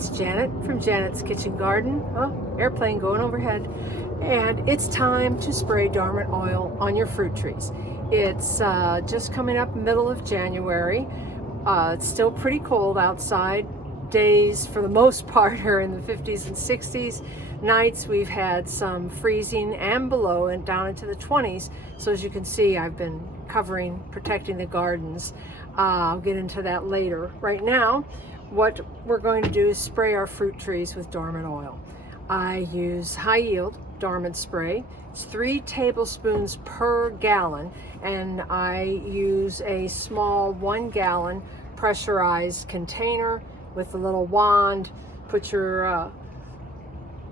It's Janet from Janet's Kitchen Garden. Oh, airplane going overhead. And it's time to spray Dormant oil on your fruit trees. It's just coming up middle of January. It's still pretty cold outside. Days, for the most part, are in the 50s and 60s. Nights, we've had some freezing and below and down into the 20s. So as you can see, I've been protecting the gardens. I'll get into that later. Right now, what we're going to do is spray our fruit trees with Dormant oil. I use high yield Dormant spray. It's 3 tablespoons per gallon, and I use a small 1 gallon pressurized container with a little wand. Put your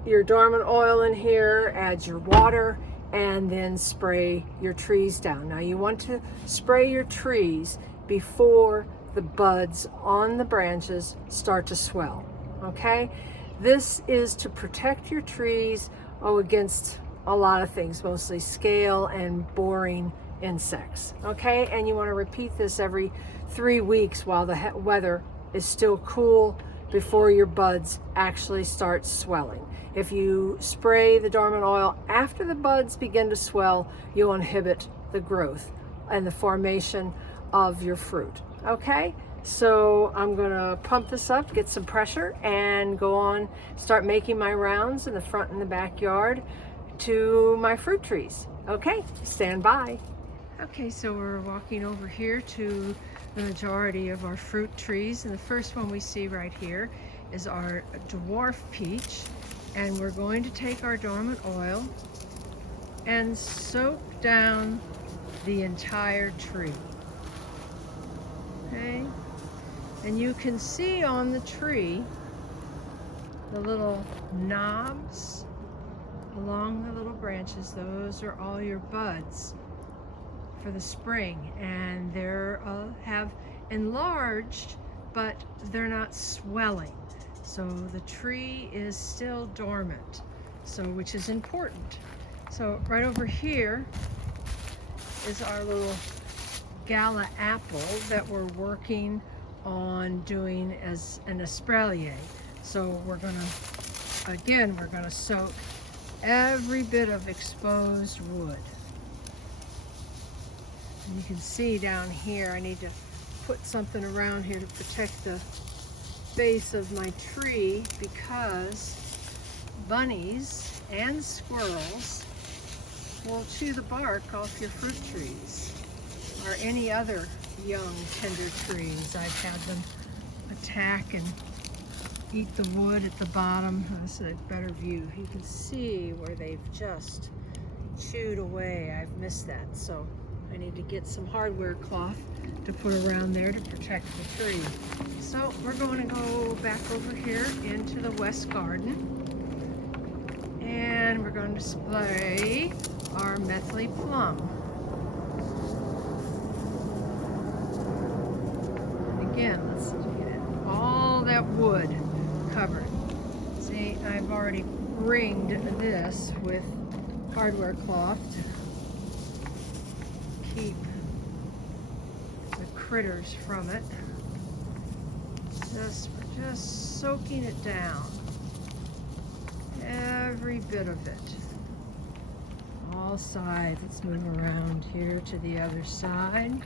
Dormant oil in here, add your water, and then spray your trees down. Now you want to spray your trees before the buds on the branches start to swell, okay? This is to protect your trees against a lot of things, mostly scale and boring insects, okay? And you want to repeat this every 3 weeks while the weather is still cool before your buds actually start swelling. If you spray the Dormant oil after the buds begin to swell, you'll inhibit the growth and the formation of your fruit, okay? So I'm gonna pump this up, get some pressure, and go on, start making my rounds in the front and the backyard to my fruit trees. Okay, stand by. Okay, so we're walking over here to the majority of our fruit trees, and the first one we see right here is our Dwarf Peach, and we're going to take our Dormant oil and soak down the entire tree. Okay, and you can see on the tree the little knobs along the little branches. Those are all your buds for the spring, and they're have enlarged, but they're not swelling. So the tree is still dormant, so which is important. So right over here is our little Gala apple that we're working on doing as an espalier. So we're gonna soak every bit of exposed wood. And you can see down here, I need to put something around here to protect the base of my tree because bunnies and squirrels will chew the bark off your fruit trees or any other young tender trees. I've had them attack and eat the wood at the bottom. This is a better view. You can see where they've just chewed away. I've missed that, so I need to get some hardware cloth to put around there to protect the tree. So we're going to go back over here into the west garden, and we're going to spray our Methley plum. Again, let's get all that wood covered. See, I've already ringed this with hardware cloth to keep the critters from it. We're just soaking it down, every bit of it. All sides. Let's move around here to the other side.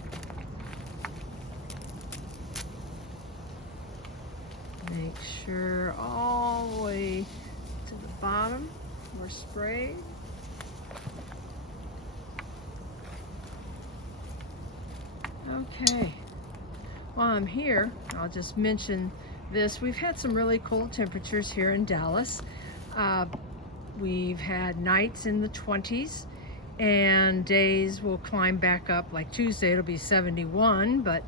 Make sure all the way to the bottom we're sprayed. Okay, while I'm here, I'll just mention this. We've had some really cold temperatures here in Dallas. We've had nights in the 20s, and days will climb back up. Like Tuesday, it'll be 71, but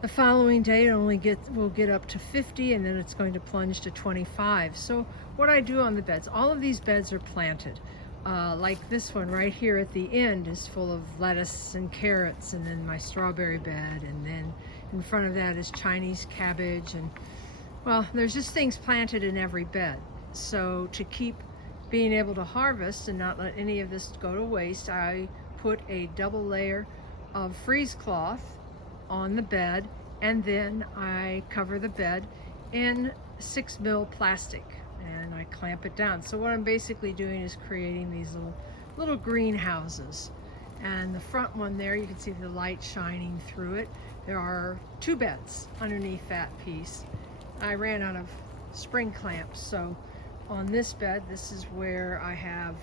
the following day we'll get up to 50, and then it's going to plunge to 25. So what I do on the beds, all of these beds are planted. Like this one right here at the end is full of lettuce and carrots, and then my strawberry bed, and then in front of that is Chinese cabbage, and well, there's just things planted in every bed. So to keep being able to harvest and not let any of this go to waste, I put a double layer of freeze cloth on the bed, and then I cover the bed in 6 mil plastic, and I clamp it down. So what I'm basically doing is creating these little greenhouses. And the front one there, you can see the light shining through it. There are 2 beds underneath that piece. I ran out of spring clamps, so on this bed, this is where I have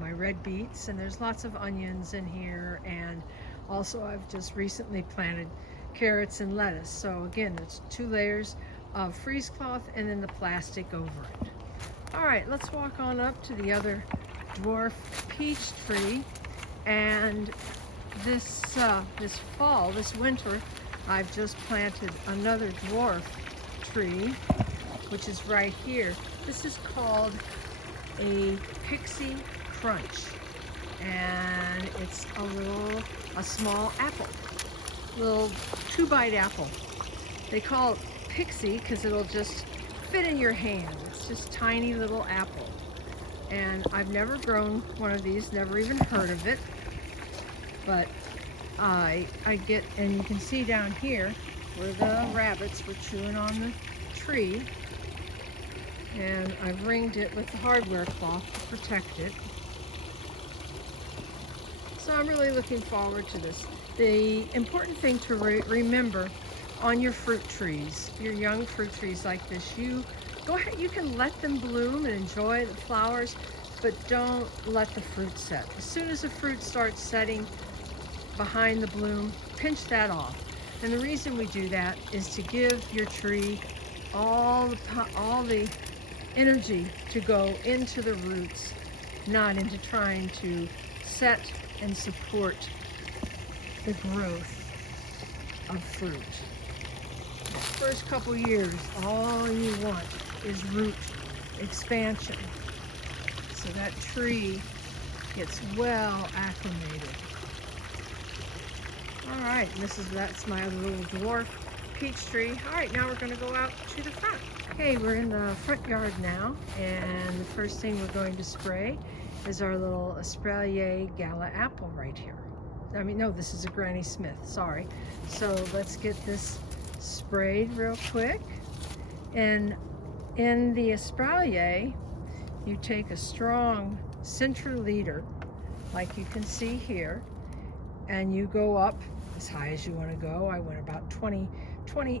my red beets, and there's lots of onions in here, and also I've just recently planted carrots and lettuce. So again, it's 2 layers of freeze cloth and then the plastic over it. All right, let's walk on up to the other dwarf peach tree. And this fall, this winter, I've just planted another dwarf tree, which is right here. This is called a pixie crunch, and it's a small apple, little 2-bite apple. They call it pixie because it'll just fit in your hand. It's just tiny little apple. And I've never grown one of these, never even heard of it. But I get, and you can see down here where the rabbits were chewing on the tree. And I've ringed it with the hardware cloth to protect it. So I'm really looking forward to this. The important thing to remember on your fruit trees, your young fruit trees like this, you go ahead, you can let them bloom and enjoy the flowers, but don't let the fruit set. As soon as the fruit starts setting behind the bloom, pinch that off. And the reason we do that is to give your tree all the energy to go into the roots, not into trying to set and support the growth of fruit. The first couple years, all you want is root expansion, so that tree gets well acclimated. All right, that's my little dwarf peach tree. All right, now we're going to go out to the front. Okay, we're in the front yard now, and the first thing we're going to spray is our little Espalier Gala apple right here. I mean, no, this is a Granny Smith, sorry. So let's get this sprayed real quick. And in the Espalier, you take a strong centiliter, like you can see here, and you go up as high as you want to go. I went about 20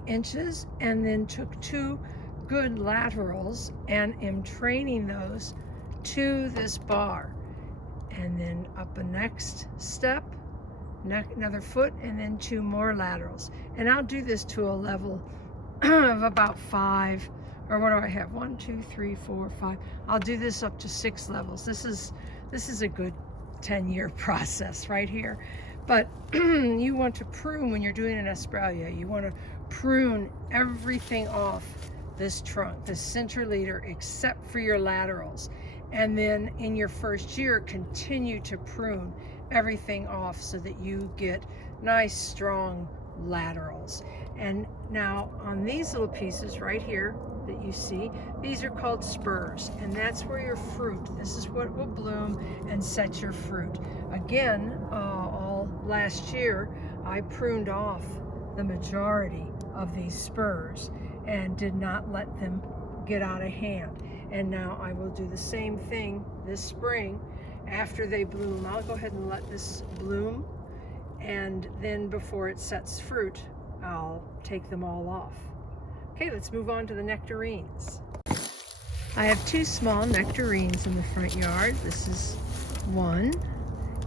inches, and then took 2 good laterals and am training those to this bar, and then up a next step, another foot, and then 2 more laterals. And I'll do this to a level of about 5, or what do I have, 1 2 3 4 5. I'll do this up to 6 levels. This is a good 10-year process right here. But you want to prune, when you're doing an Espalier, you want to prune everything off this trunk, this centiliter, except for your laterals. And then in your first year, continue to prune everything off so that you get nice, strong laterals. And now on these little pieces right here that you see, these are called spurs, and that's where your fruit, this is what will bloom and set your fruit. Again, all last year, I pruned off the majority of these spurs and did not let them get out of hand. And now I will do the same thing this spring. After they bloom, I'll go ahead and let this bloom, and then before it sets fruit, I'll take them all off. Okay, let's move on to the nectarines. I have 2 small nectarines in the front yard. This is one,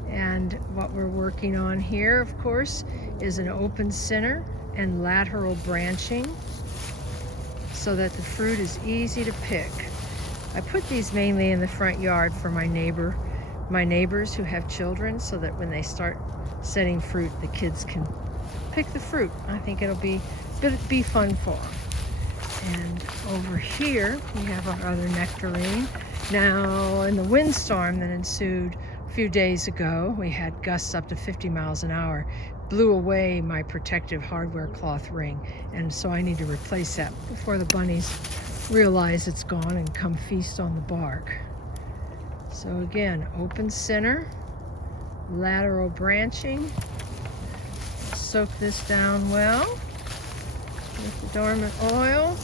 and what we're working on here, of course, is an open center and lateral branching so that the fruit is easy to pick. I put these mainly in the front yard for my neighbors who have children, so that when they start setting fruit, the kids can pick the fruit. I think it'll be fun for them. And over here, we have our other nectarine. Now, in the windstorm that ensued a few days ago, we had gusts up to 50 miles an hour, blew away my protective hardware cloth ring. And so I need to replace that before the bunnies realize it's gone and come feast on the bark. So again, open center, lateral branching. Soak this down well with the dormant oil.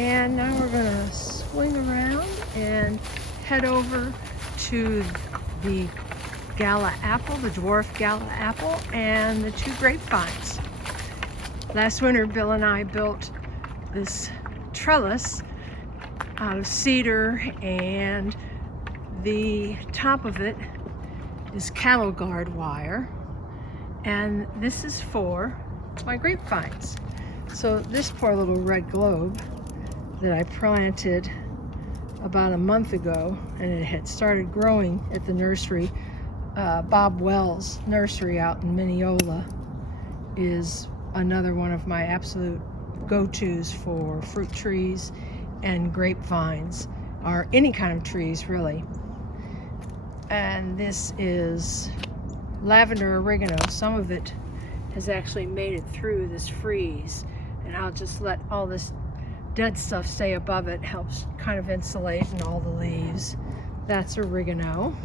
And now we're gonna swing around and head over to the Gala apple, the dwarf Gala apple, and the 2 grapevines. Last winter, Bill and I built this trellis out of cedar, and the top of it is cattle guard wire, and this is for my grapevines. So this poor little red globe that I planted about a month ago, and it had started growing at the nursery, Bob Wells nursery out in Mineola, is another one of my absolute go-tos for fruit trees and grapevines, or any kind of trees really. And this is lavender oregano. Some of it has actually made it through this freeze, and I'll just let all this dead stuff stay above it. Helps kind of insulate in all the leaves. That's oregano,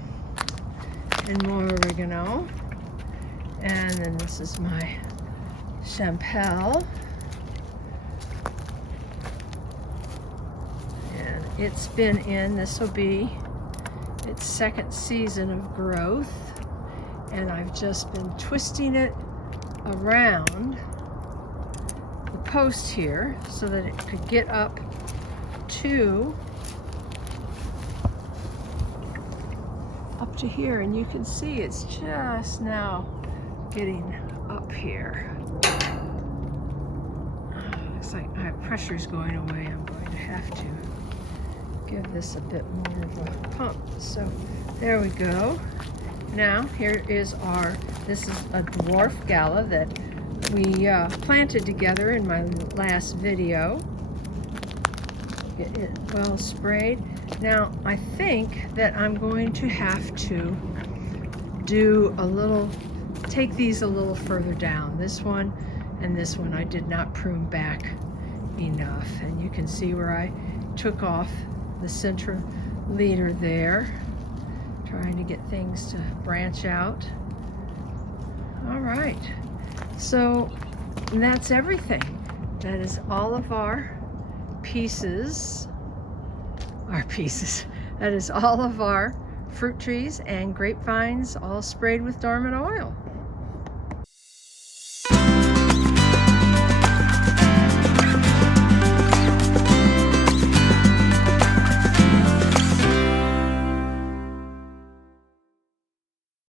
and more oregano. And then this is my champel, and it's been in, this will be its 2nd season of growth, and I've just been twisting it around the post here so that it could get up to here, and you can see it's just now getting up here. Looks like my pressure's going away. I'm going to have to give this a bit more of a pump. So there we go. Now here is this is a dwarf Gala that we planted together in my last video. Get it well sprayed. Now I think that I'm going to have to take these a little further down. This one and this one I did not prune back enough, and you can see where I took off the center leader there, trying to get things to branch out. All right, so that's everything. That is all of our pieces. That is all of our fruit trees and grapevines, all sprayed with Dormant oil.